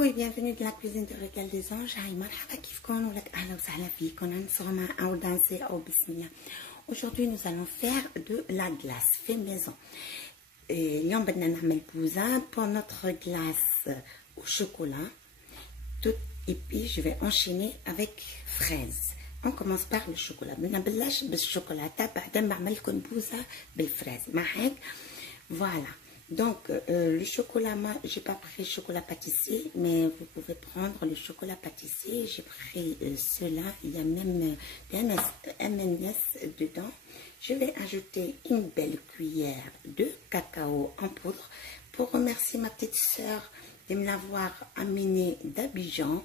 Coucou et bienvenue dans la cuisine de Régal des Anges. Hi, marhaba kifkoun ou lak ahla wa sahla fikoun. Ansama ou danser ou bismillah. Aujourd'hui, nous allons faire de la glace fait maison. اليوم بدنا نعمل بوزة pour notre glace au chocolat. Et puis, je vais enchaîner avec fraises. On commence par le chocolat. بدنا نبلش بالشوكولاتة بعدين بعمل لكم بوزة بالفراise. معك؟ Voilà. Donc, le chocolat, moi, j'ai pas pris chocolat pâtissier, mais vous pouvez prendre le chocolat pâtissier. J'ai pris cela. Il y a même des M&S dedans. Je vais ajouter une belle cuillère de cacao en poudre pour remercier ma petite sœur de me l'avoir amené d'Abidjan.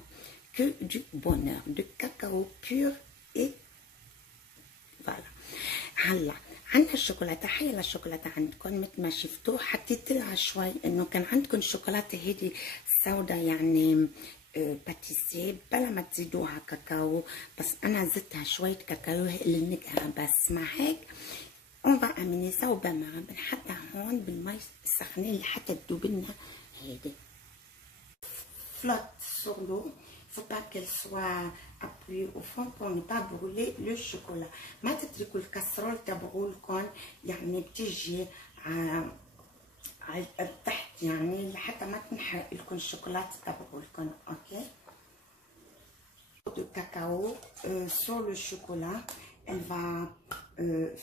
Que du bonheur, de cacao pur et voilà. هلا عندنا الشوكولاته. حي الشوكولاته عندكم مثل ما شفتوا حطيت لها شوي انه كان عندكم شوكولاته هيدي سوداء يعني باتيسيه بلا ما تزيدوها كاكاو، بس انا زدتها شويه كاكاو للنكهه بس. مع هيك on va amener ça au bain. بنحطها هون بالمي السخنه لحتى تذوب لنا هيدي. Flotte sur l'eau. Il ne faut pas qu'elle soit appuyée au fond pour ne pas brûler le chocolat. ما تتركوا الكسرول تبعولكم يعني بتجي على تحت يعني لحتى ما تنحرق لكم الشوكولاتة تبعولكم. اوكي. De cacao sur le chocolat, elle va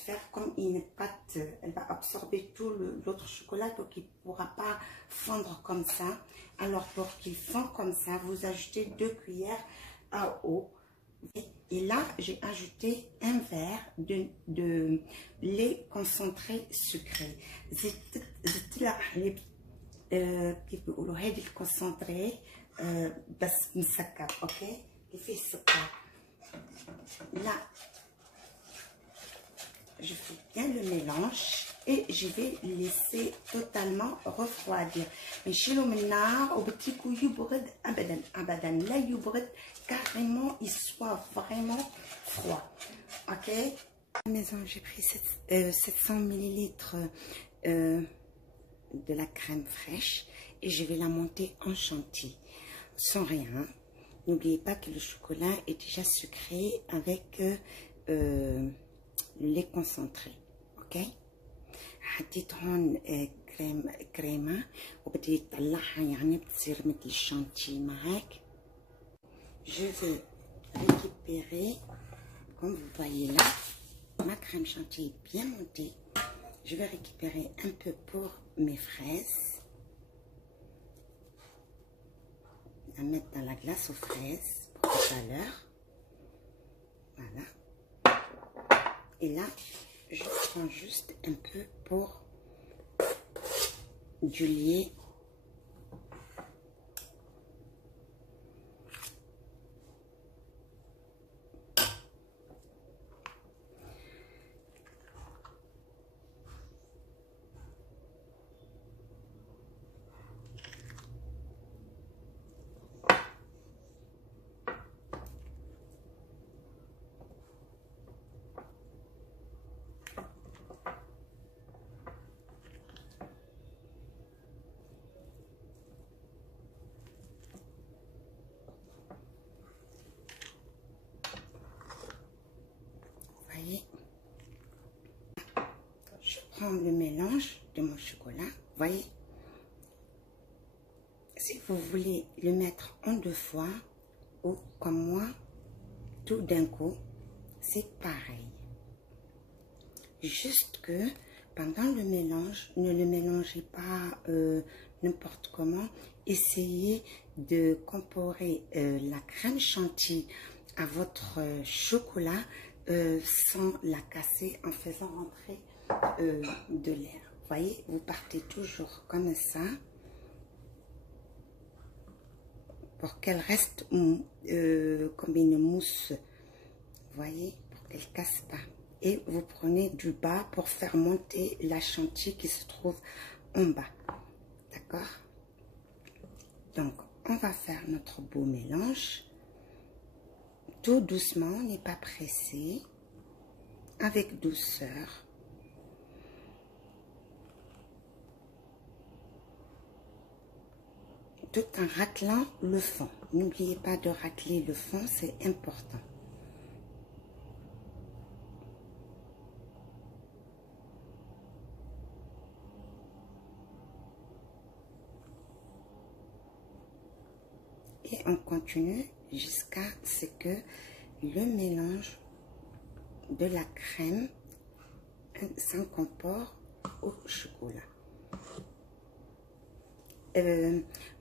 faire comme une pâte, elle va absorber tout l'autre chocolat, donc il ne pourra pas fondre comme ça. Alors pour qu'il fond comme ça, vous ajoutez 2 cuillères à eau. Et là, j'ai ajouté un verre de lait concentré sucré. زدت لها حليب كيف بيقولوا هيدي الكونسنتري بس مسكر. اوكي كيف فيه السكر. Là, je fais bien le mélange et je vais laisser totalement refroidir. نشيله من النار وبتركوا يبرد ابدا ابدا لا يبرد carrément, il soit vraiment froid. Ok. À la maison, j'ai pris 700 ml de la crème fraîche et je vais la monter en chantilly sans rien. N'oubliez pas que le chocolat est déjà sucré avec le lait concentré. Ok. حطيت هون كريمة وبدي اطلعها يعني بتصير مثل الشانتي معك. Je vais récupérer, comme vous voyez là, ma crème chantilly bien montée. Je vais récupérer un peu pour mes fraises. La mettre dans la glace aux fraises pour tout à l'heure. Voilà. Et là, je prends juste un peu pour du lait. Je prends le mélange de mon chocolat, voyez. Si vous voulez le mettre en 2 fois ou comme moi, tout d'un coup, c'est pareil. Juste que pendant le mélange, ne le mélangez pas n'importe comment. Essayez de comparer la crème chantilly à votre chocolat sans la casser en faisant rentrer de l'air. Voyez, vous partez toujours comme ça pour qu'elle reste comme une mousse. Voyez, pour qu'elle casse pas. Et vous prenez du bas pour faire monter la chantilly qui se trouve en bas. D'accord? Donc, on va faire notre beau mélange. Tout doucement, on n'est pas pressé. Avec douceur. tout en raclant le fond. N'oubliez pas de racler le fond, c'est important. Et on continue jusqu'à ce que le mélange de la crème s'incorpore au chocolat.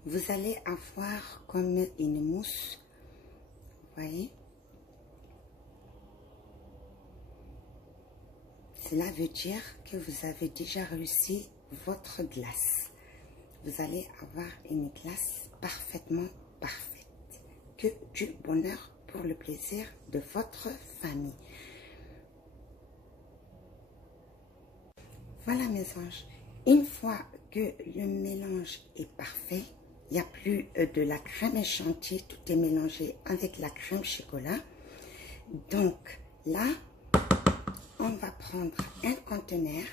Vous allez avoir comme une mousse, vous voyez. Cela veut dire que vous avez déjà réussi votre glace. Vous allez avoir une glace parfaitement parfaite. Que du bonheur pour le plaisir de votre famille. Voilà mes anges. Une fois que le mélange est parfait, il n'y a plus de la crème chantilly, tout est mélangé avec la crème chocolat. Donc là, on va prendre un conteneur,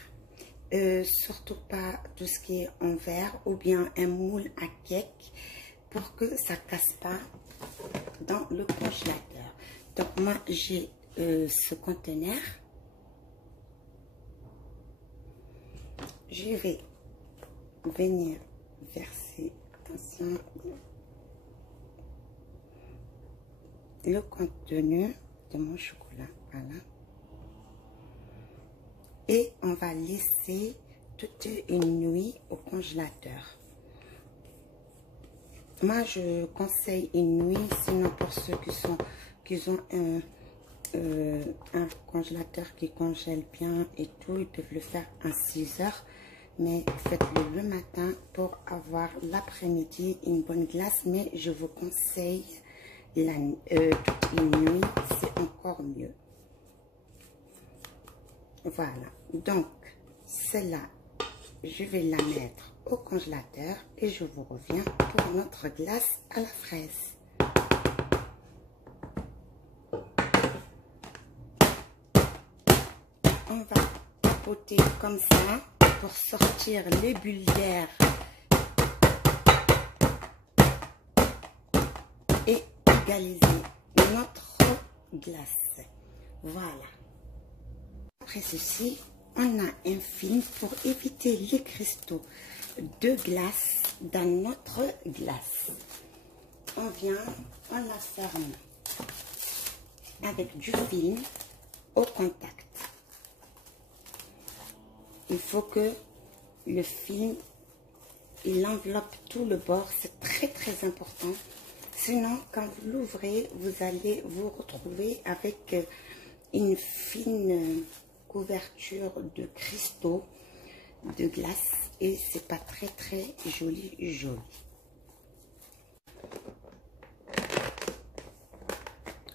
surtout pas tout ce qui est en verre ou bien un moule à cake pour que ça casse pas dans le congélateur. Donc moi j'ai ce conteneur. Je vais venir verser, attention, le contenu de mon chocolat, voilà. Et on va laisser toute une nuit au congélateur. Moi, je conseille une nuit, sinon pour ceux qui ont un congélateur qui congèle bien et tout, ils peuvent le faire en 6 heures. Mais faites-le le matin pour avoir l'après-midi une bonne glace. Mais je vous conseille toute une nuit, c'est encore mieux. Voilà, donc celle-là, je vais la mettre au congélateur et je vous reviens pour notre glace à la fraise. On va tapoter comme ça pour sortir les bulles d'air et égaliser notre glace. Voilà. Après ceci, on a un film pour éviter les cristaux de glace dans notre glace. On vient, on la ferme avec du film au contact. Il faut que le film, il enveloppe tout le bord, c'est très important. Sinon, quand vous l'ouvrez, vous allez vous retrouver avec une fine couverture de cristaux de glace et c'est pas très joli.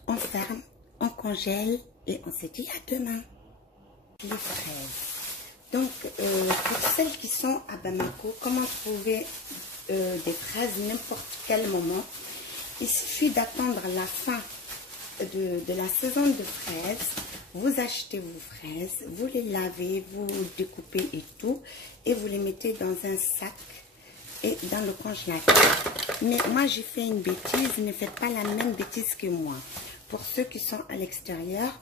On ferme, on congèle et on se dit à demain. Les fraises. Donc, pour celles qui sont à Bamako, comment trouver des fraises n'importe quel moment? Il suffit d'attendre la fin de la saison de fraises. Vous achetez vos fraises, vous les lavez, vous découpez et tout, et vous les mettez dans un sac et dans le congélateur. Mais moi, j'ai fait une bêtise, ne faites pas la même bêtise que moi. Pour ceux qui sont à l'extérieur,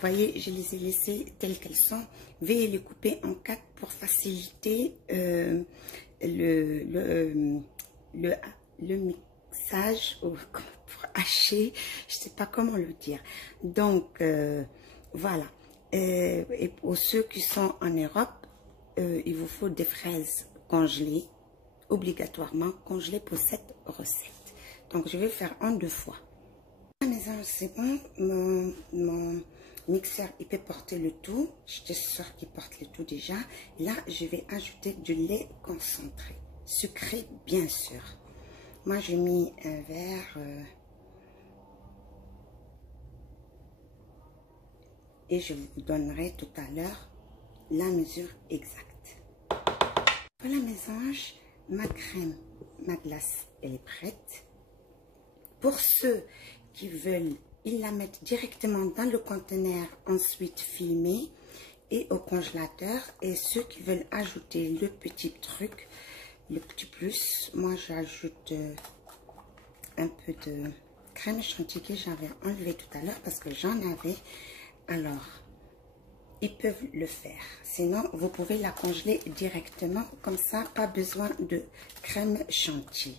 voyez, je les ai laissées telles qu'elles sont. Veuillez les couper en 4 pour faciliter le mixage, ou pour hacher, je sais pas comment le dire. Donc, voilà. Et pour ceux qui sont en Europe, il vous faut des fraises congelées, obligatoirement congelées pour cette recette. Donc, je vais faire en 2 fois. Mes anges, c'est bon, mon mixeur il peut porter le tout. Je suis sûre qu'il porte le tout déjà. Là, je vais ajouter du lait concentré, sucré bien sûr. Moi, j'ai mis un verre et je vous donnerai tout à l'heure la mesure exacte. Voilà mes anges, ma crème, ma glace, elle est prête. Pour ceux qui veulent, ils la mettent directement dans le conteneur, ensuite filmé et au congélateur. Et ceux qui veulent ajouter le petit truc, le petit plus, moi j'ajoute un peu de crème chantilly que j'avais enlevé tout à l'heure parce que j'en avais. Alors, ils peuvent le faire. Sinon, vous pouvez la congeler directement. Comme ça, pas besoin de crème chantilly.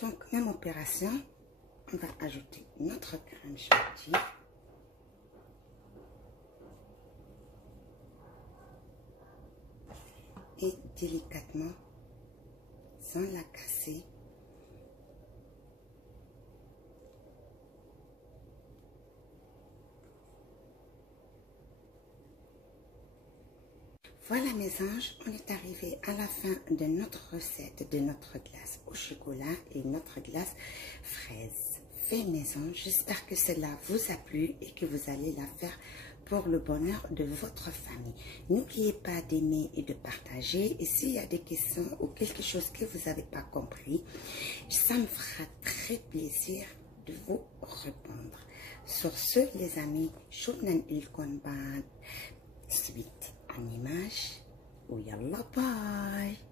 Donc, même opération, on va ajouter notre crème chantilly. Et délicatement, sans la casser, voilà mes anges, on est arrivé à la fin de notre recette de notre glace au chocolat et notre glace fraise fait maison. J'espère que cela vous a plu et que vous allez la faire pour le bonheur de votre famille. N'oubliez pas d'aimer et de partager. Et s'il y a des questions ou quelque chose que vous n'avez pas compris, ça me fera très plaisir de vous répondre. Sur ce, les amis, shukran ilkon bad suite en image. Yalla bye.